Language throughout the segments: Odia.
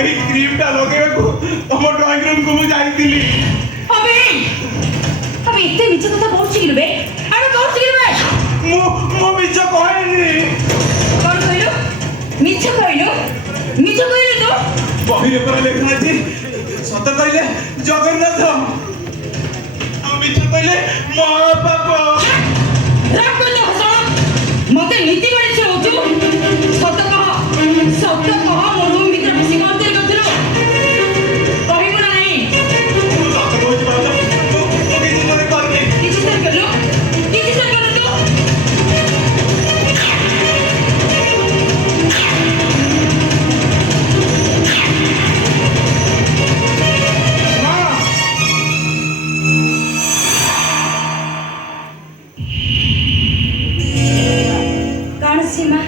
এই ক্রিমটা লগাইବାକୁ ତମ ଡ୍ରଇଂ ରୁମକୁ ମୁଁ ଯାଇଥିଲି। अबे अबे इतने मिଛ କଥା କହୁଛି କି ବେ? ଆରେ କହୁଛି କି ବେ? ମୁଁ ମିଛ କହିନି। କଣ କହିଲୁ? ମିଛ କହିଲୁ? ମିଛ କହିଲୁ ତୁ? ବହିରେ ପରା ଲେଖା ଅଛି ସତ କହିଲେ ଜଗନ୍ନାଥ ଆଉ ମିଛ କହିଲେ ମହାପାପ। ରାଗ ତ ହସ ମତେ ନୀତି ବାଡ଼ି ଶୁଣଉଛୁ। ସତ କହ ମୋ ରୁମ୍ ଭିତରେ ବସି କଣ ତିଆରି କରୁଥିଲୁ? କହିବୁ ନା ନାହିଁ? ମୁଁ ସତ କହୁଛି ଭାଉଜ ମୁଁ କିଛି ଚୋରି କରିନି। କିଛି ଚୋରି କଲୁ? କିଛି ଚୋରି କଲୁ ତୁ? कौन सीमा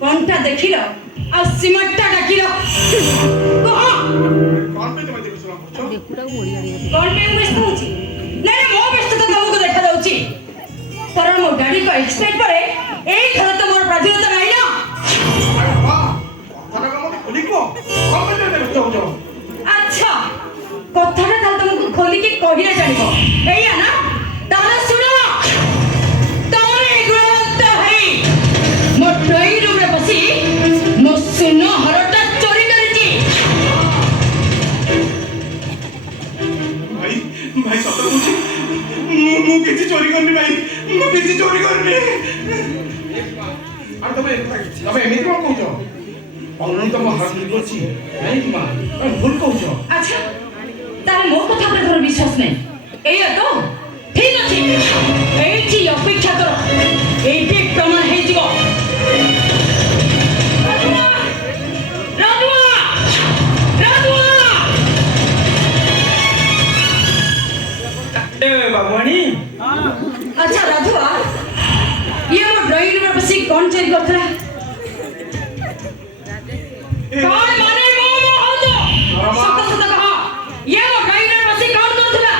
कौनटा देखिल आ सीमाटा डाकिल कह कौन पे तुम्हें देखो सुना पूछो कौन पे व्यस्त होची ना ना मो व्यस्त तो तुमको देखा जाउची कारण मो गाड़ी को एक्सपेक्ट करे एई घर तो मोर प्राधिनता नाही ना। अरे वाह कथा का मत खोली को कौन पे देखो जाओ अच्छा कथाटा ताल तुमको खोली के कहिला जानिबो एया ना ताला सुनो तोरे गुणवंत है मो ड्राइंग रूम रे बसी मो सुनो हरटा चोरी करची। भाई भाई सत कହୁची ମୁଁ କିଛି ଚୋରି କରିନି ଭାଇ ମୁଁ କିଛି ଚୋରି କରିନି। ଆଉ ତମେ ଏମିତି କଣ କହୁଛ? ଅନୁ ତମ ହାତ ଅଛି ନାଇଁ ମା ତମେ ଭୁଲ କହୁଛ। अच्छा तारे मो कथा पर तोर विश्वास नहीं एया तो ठीक अछि एठी अपेक्षा कर एठी प्रमाण हे जीवो। बाबुआनी अच्छा राधुआ ये मो ड्राइंग रूम में बसी कौन चोरी करथला? कौन माने मो हो तो सत सत कह ये मो ड्राइंग रूम में बसी कौन करथला?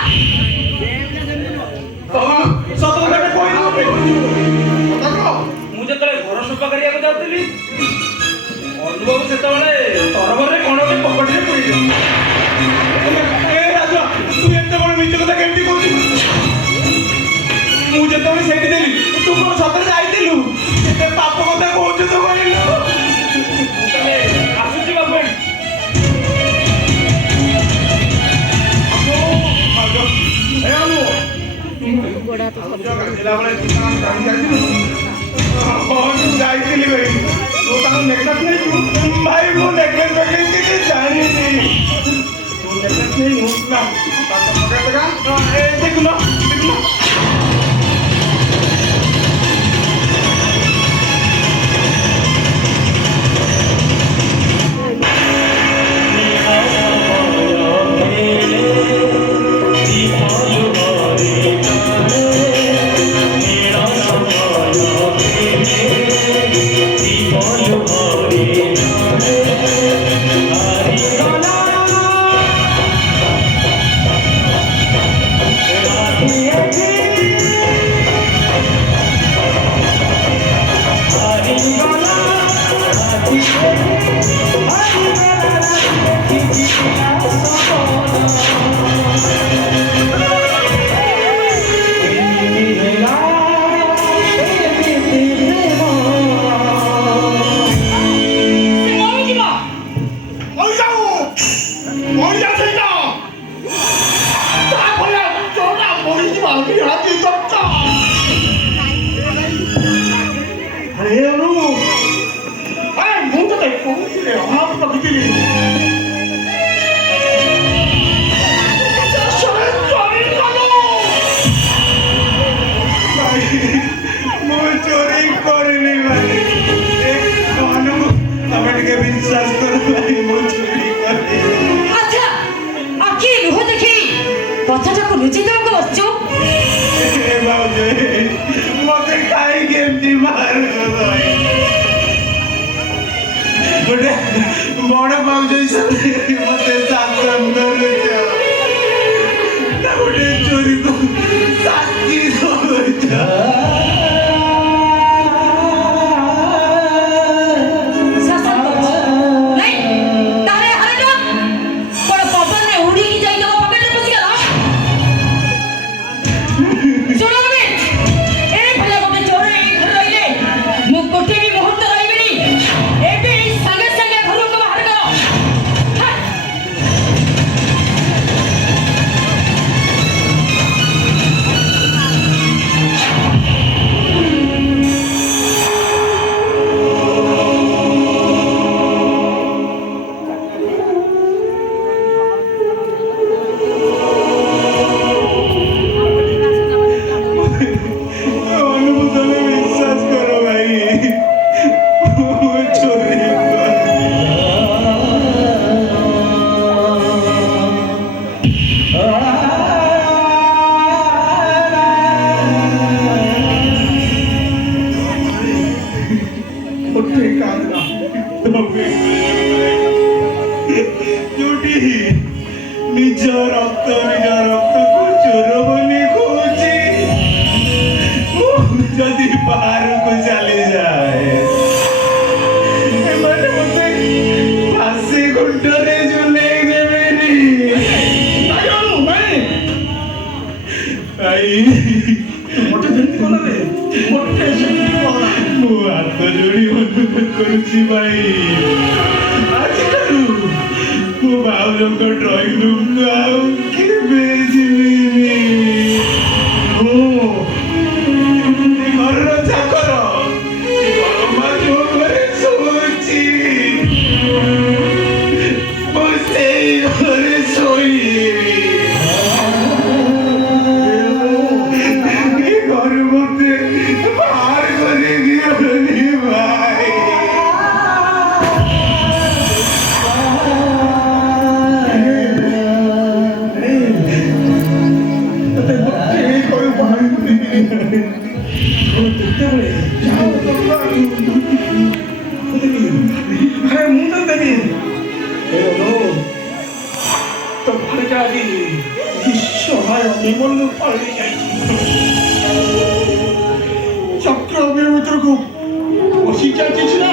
ସତ କଥାଟା କହିଲୁ ମୁଁ ଯେତେବେଳେ ଘର ସଫା କରିବାକୁ ଯାଉଥିଲି ଅନୁଭବ ସେତେବେଳେ ତରବରରେ କଣ ଗୋଟେ ପକେଟରେ ପୁରେଇଲି। ଏ ରାଜା ତୁ ଏତେ ବଡ଼ ମିଛ କଥା କେମିତି କହୁଛୁ? ମୁଁ ଯେତେବେଳେ ସେଇଠି ଥିଲି ତୁ କଣ ସତରେ ଯାଇଥିଲୁ? ଏତେ ପାପ କଥା କହୁଛୁ ତୁ କହିଲୁ? ମୁଁ ତାହେଲେ ଆସୁଛି ବାବୁଆଣୀ। ଯାଇଥିଲି ଭାଇ ତୁ ତାଙ୍କ ନେକଲେସ୍ ନେଇଛୁ ଭାଇ ମୁଁ ନେକଲେସ୍ ଫେକଲେସ୍ କିଛି ଜାଣିନି। ତୁ ନେକଲେସ୍ ନେଇନୁ ନା ତାଙ୍କ ପକେଟ୍ ଦେଖା ଦେଖୁନ ଦେଖୁନ कथाटाକୁ ଲୁଚେଇ ଦେବାକୁ ବସିଛୁ? ମତେ କାହିଁକି ଏମିତି ମାରୁଛ? ଗୋଟେ ବଡ଼ ଭାଉଜ ହିସାବରେ ମତେ ଶାସନ କରୁଛ ନା ଗୋଟେ ଚୋରିକୁ ସାକ୍ଷୀ କରୁଛ? ଶାସନ କରୁଛୁ? ନାଇଁ ରକ୍ତକୁ ଚୋର ବୋଲି କହୁଛି। ମୁଁ ଯଦି ବାହାରକୁ ଚାଲିଯାଏ ଏମାନେ ମତେ ଫାଶୀ ଖୁଣ୍ଟରେ ଝୁଲେଇ ଦେବେନି। ଭାଇ ମତେ ଯେମିତି କଲାରେ ମତେ ସେମିତି କଲା। ମୁଁ ହାତ ଯୋଡ଼ି ଅନୁରୋଧ କରୁଛି ଭାଇ, ଆଜିଠାରୁ ମୁଁ ଭାଉଜଙ୍କ ଡ୍ରଇଂ ରୁମକୁ ଆଉ କେବେ ଯିବିନି। ମୁଁ ଏ ଘରର ଚାକର, ଏ ଘରମା ଯୋଉ ଘରେ ଶୋଉଛି ମୁଁ ସେଇ ଘରେ ଶୋଇବି। ଏ ଘରୁ ମତେ ବାହାର କରିଦିଅନି ଭାଇ। ତତେ ଗୋଟେ କହିବ କେତେବେଳେ ଯାଅ ମୁଁ ତ ଦେବି। ତ ଭାଇଟା ଆଜି ନିଃସହାୟ ନିମନ୍ଦ ପାଳି ଯାଇଛି। ଚକ୍ର ଭିତରକୁ ବସି ଚାଲିଛି ନା